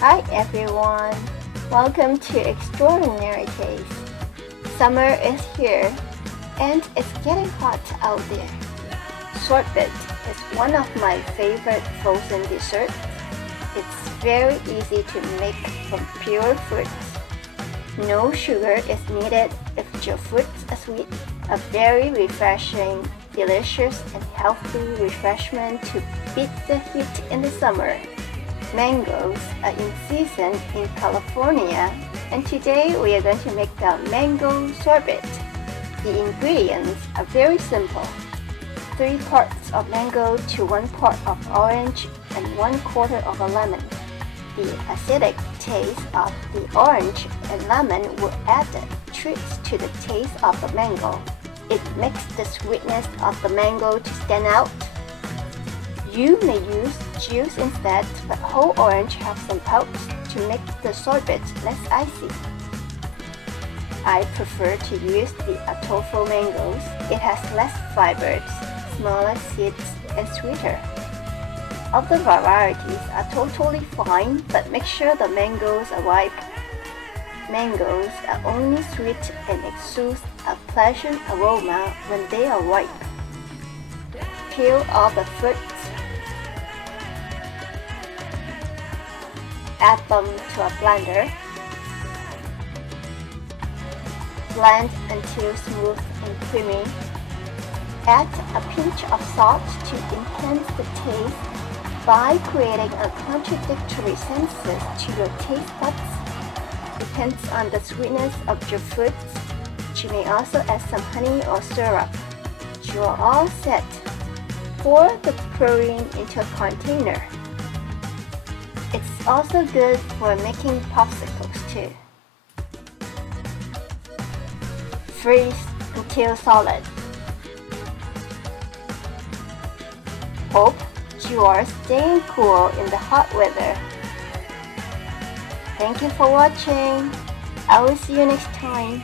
Hi everyone, welcome to Extraordinary Taste. Summer is here and it's getting hot out there. Sorbet is one of my favorite frozen desserts. It's very easy to make from pure fruits. No sugar is needed if your fruits are sweet. A very refreshing, delicious and healthy refreshment to beat the heat in the summer. Mangoes are in season in California, and today we are going to make the mango sorbet. The ingredients are very simple. 3 parts of mango to 1 part of orange and 1/4 of a lemon. The acidic taste of the orange and lemon will add treats to the taste of the mango. It makes the sweetness of the mango to stand out. You may use juice instead, but whole orange have some pulp to make the sorbet less icy. I prefer to use the Atofo mangoes. It has less fibers, smaller seeds, and sweeter. Other varieties are totally fine, but make sure the mangoes are ripe. Mangoes are only sweet and exude a pleasant aroma when they are ripe. Peel off the fruits. Add them to a blender. Blend until smooth and creamy. Add a pinch of salt to enhance the taste by creating a contradictory senses to your taste buds. Depends on the sweetness of your fruits. You may also add some honey or syrup. You are all set. Pour the puree into a container. It's also good for making popsicles too. Freeze until solid. Hope you are staying cool in the hot weather. Thank you for watching. I will see you next time.